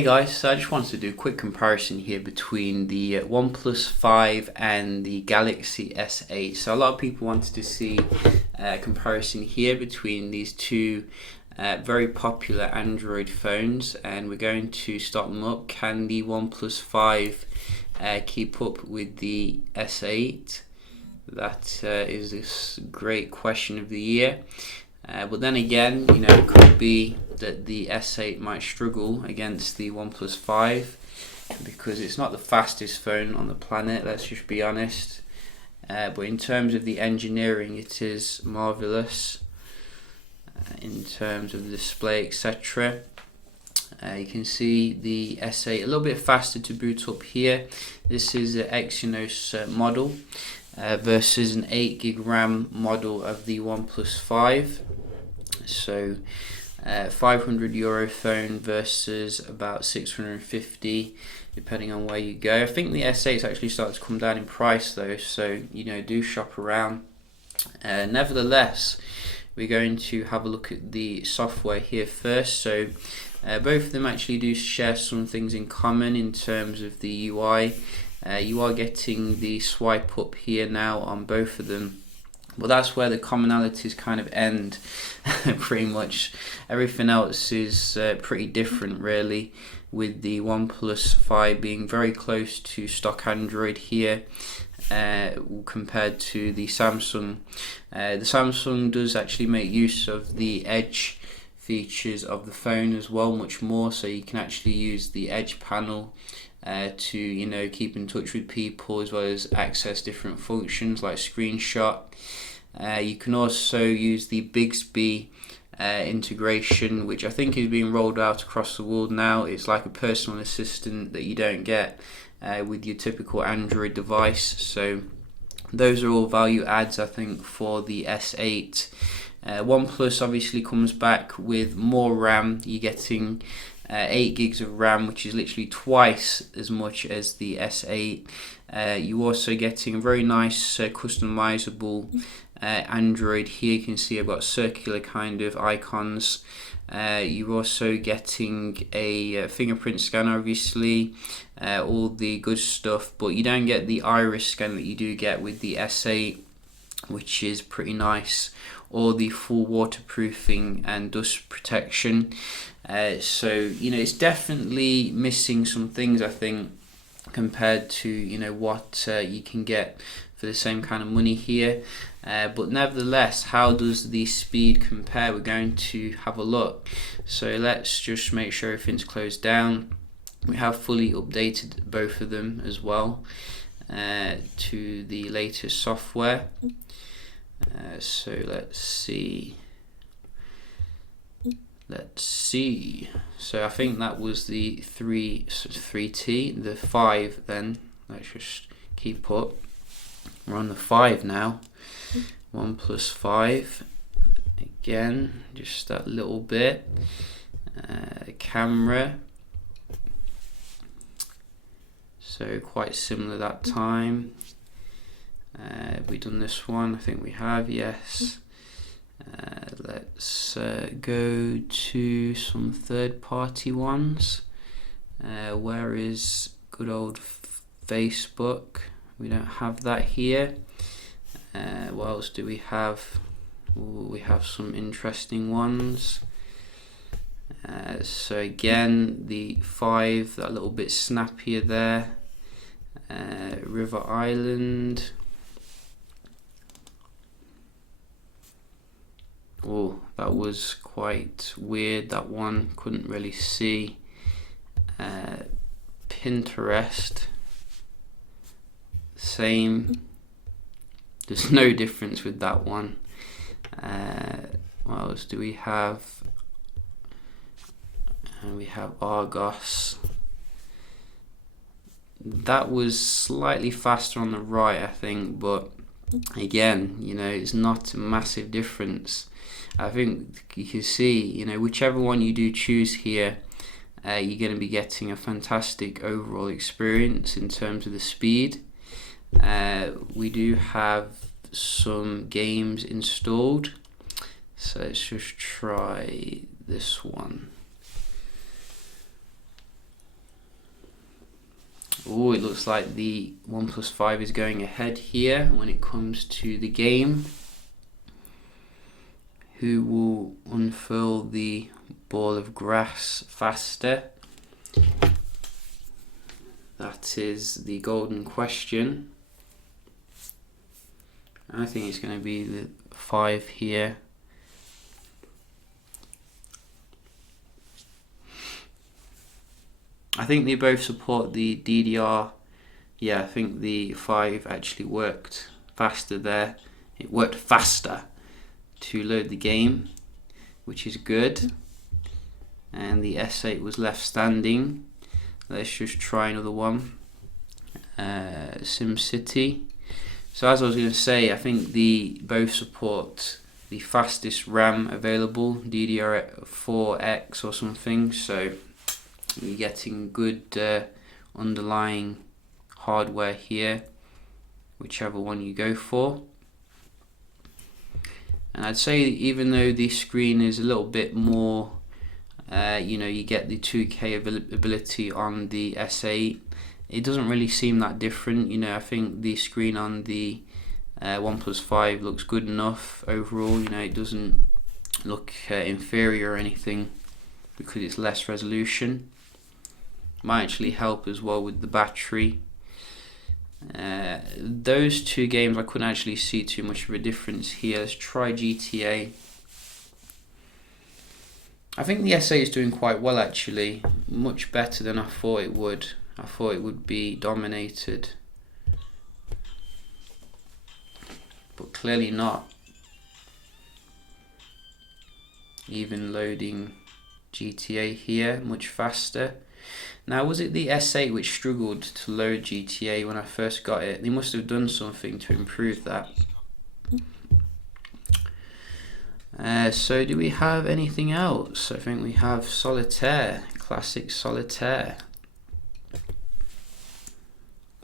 Hey guys, so I just wanted to do a quick comparison here between the OnePlus 5 and the Galaxy S8. So a lot of people wanted to see a comparison here between these two very popular Android phones, and we're going to start them up. Can the OnePlus 5 keep up with the S8? That is this great question of the year. But then again, it could be that the S8 might struggle against the OnePlus 5 because it's not the fastest phone on the planet, let's just be honest. But in terms of the engineering, it is marvelous. In terms of the display, etc. You can see the S8 a little bit faster to boot up here. This is an Exynos model versus an 8GB RAM model of the OnePlus 5. So €500 phone versus about 650 depending on where you go. I think the S8's actually started to come down in price though, so do shop around. Nevertheless, we're going to have a look at the software here first. So both of them actually do share some things in common in terms of the UI. You are getting the swipe up here now on both of them, but that's where the commonalities kind of end. Pretty much everything else is pretty different really, with the OnePlus 5 being very close to stock Android here compared to the Samsung. The Samsung does actually make use of the Edge features of the phone as well, much more, so you can actually use the Edge panel to keep in touch with people as well as access different functions like screenshot. You can also use the Bixby integration, which I think is being rolled out across the world now. It's like a personal assistant that you don't get with your typical Android device. So those are all value adds, I think, for the S8. OnePlus obviously comes back with more RAM. You're getting 8 gigs of RAM, which is literally twice as much as the S8. You're also getting a very nice customizable Android here. You can see I've got circular kind of icons. You're also getting a fingerprint scanner, obviously, all the good stuff, but you don't get the iris scan that you do get with the S8, which is pretty nice, or the full waterproofing and dust protection. So it's definitely missing some things, I think, compared to what you can get for the same kind of money here. But nevertheless, how does the speed compare? We're going to have a look. So let's just make sure everything's closed down. We have fully updated both of them as well to the latest software. So let's see. So I think that was the 3T, the 5 then. Let's just keep up. We're on the 5 now. OnePlus 5. Again, just that little bit. Camera. So quite similar that time. Have we done this one? I think we have, yes. Let's go to some third-party ones. Where is good old Facebook? We don't have that here. What else do we have? Ooh, we have some interesting ones. So again, the 5, that little bit snappier there. River Island. Oh, that was quite weird, that one. Couldn't really see. Pinterest. Same. There's no difference with that one. What else do we have? And we have Argos. That was slightly faster on the right, I think, but again, it's not a massive difference. I think you can see, whichever one you do choose here, you're going to be getting a fantastic overall experience in terms of the speed. We do have some games installed, so let's just try this one. Oh, it looks like the OnePlus 5 is going ahead here when it comes to the game. Who will unfurl the ball of grass faster? That is the golden question. I think it's going to be the 5 here. I think they both support the DDR. Yeah, I think the 5 actually worked faster there. It worked faster to load the game, which is good. And the S8 was left standing. Let's just try another one. SimCity. So as I was going to say, I think the both support the fastest RAM available, DDR4X or something. So you're getting good underlying hardware here, whichever one you go for. And I'd say even though the screen is a little bit more, you get the 2K ability on the S8, it doesn't really seem that different. I think the screen on the OnePlus 5 looks good enough overall. It doesn't look inferior or anything because it's less resolution. Might actually help as well with the battery. Those two games I couldn't actually see too much of a difference here. Let's try GTA. I think the S8 is doing quite well actually, much better than I thought it would. I thought it would be dominated, but clearly not. Even loading GTA here much faster. Now, was it the S8 which struggled to load GTA when I first got it? They must have done something to improve that. So do we have anything else? I think we have Solitaire, classic Solitaire.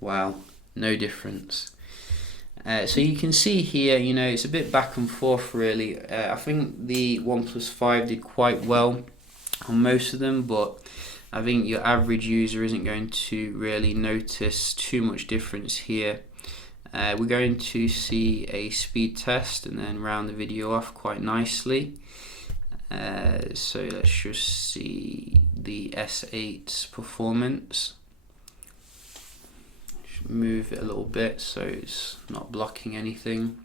Wow, no difference. So you can see here, it's a bit back and forth really. I think the OnePlus 5 did quite well on most of them, but I think your average user isn't going to really notice too much difference here. We're going to see a speed test and then round the video off quite nicely. So let's just see the S8's performance. Just move it a little bit so it's not blocking anything.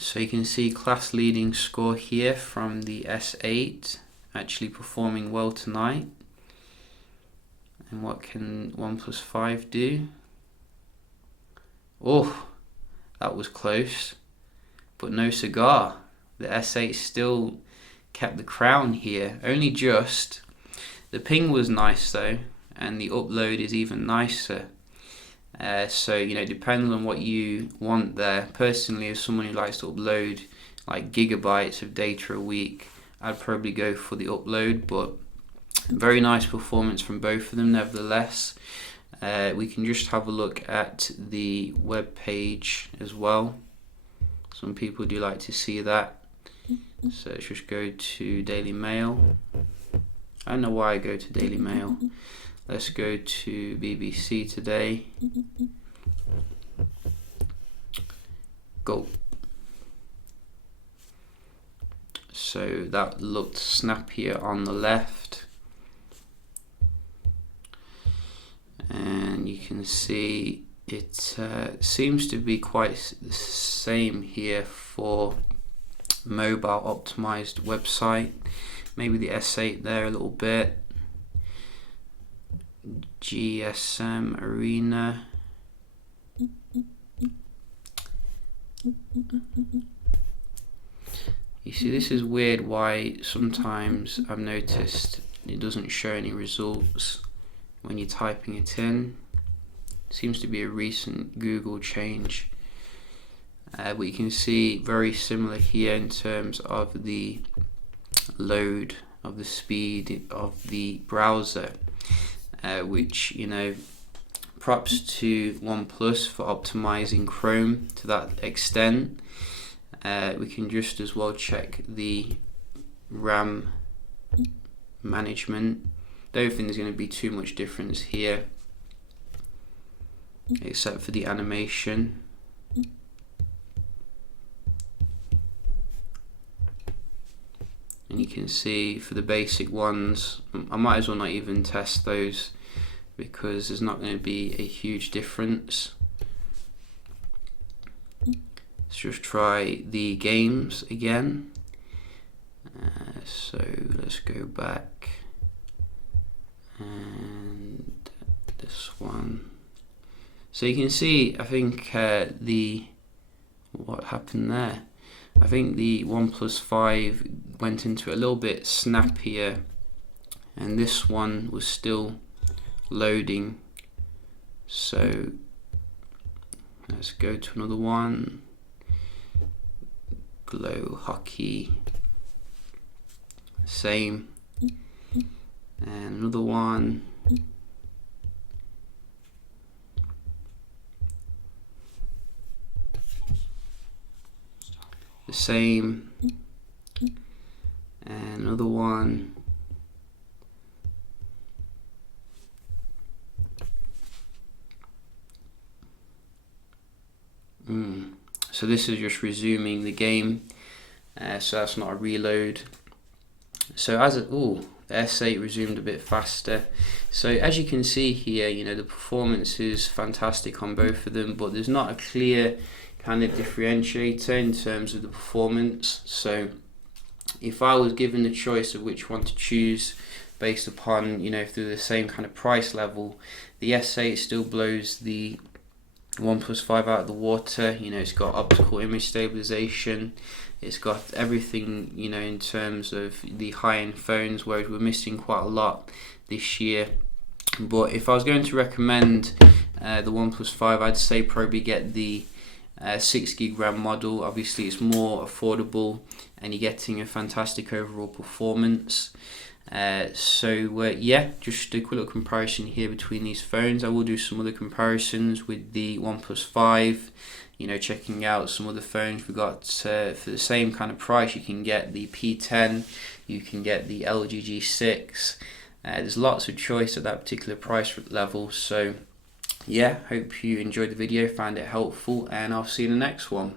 So you can see class leading score here from the S8, actually performing well tonight. And what can OnePlus 5 do? Oh, that was close, but no cigar. The S8 still kept the crown here, only just. The ping was nice though, and the upload is even nicer. So it depends on what you want there. Personally, as someone who likes to upload like gigabytes of data a week, I'd probably go for the upload, but very nice performance from both of them nevertheless. We can just have a look at the web page as well. Some people do like to see that. So let's just go to Daily Mail. I don't know why I go to Daily Mail. Let's go to BBC Today. Go. So that looked snappier on the left. And you can see it seems to be quite the same here for mobile optimized website. Maybe the S8 there a little bit. GSM Arena. You see, this is weird why sometimes I've noticed it doesn't show any results when you're typing it in. Seems to be a recent Google change. But you can see very similar here in terms of the load, of the speed of the browser. Which props to OnePlus for optimizing Chrome to that extent. We can just as well check the RAM management. Don't think there's going to be too much difference here, except for the animation. And you can see for the basic ones, I might as well not even test those because there's not going to be a huge difference. Let's just try the games again. So let's go back, and this one. So you can see, I think what happened there. I think the OnePlus 5 went into a little bit snappier, and this one was still loading. So let's go to another one. Glow Hockey, same, and another one. The same, and another one. So this is just resuming the game, so that's not a reload. So the S8 resumed a bit faster. So as you can see here, you know, the performance is fantastic on both of them, but there's not a clear kind of differentiator in terms of the performance. So if I was given the choice of which one to choose based upon, you know, if they're the same kind of price level, the S8 still blows the OnePlus 5 out of the water. You know, it's got optical image stabilization, it's got everything, you know, in terms of the high-end phones, whereas we're missing quite a lot this year. But if I was going to recommend the OnePlus 5, I'd say probably get the 6GB RAM model. Obviously it's more affordable and you're getting a fantastic overall performance. Yeah, just a quick little comparison here between these phones. I will do some other comparisons with the OnePlus 5, you know, checking out some other phones we got for the same kind of price. You can get the P10, you can get the LG G6. There's lots of choice at that particular price level. So yeah, hope you enjoyed the video, found it helpful, and I'll see you in the next one.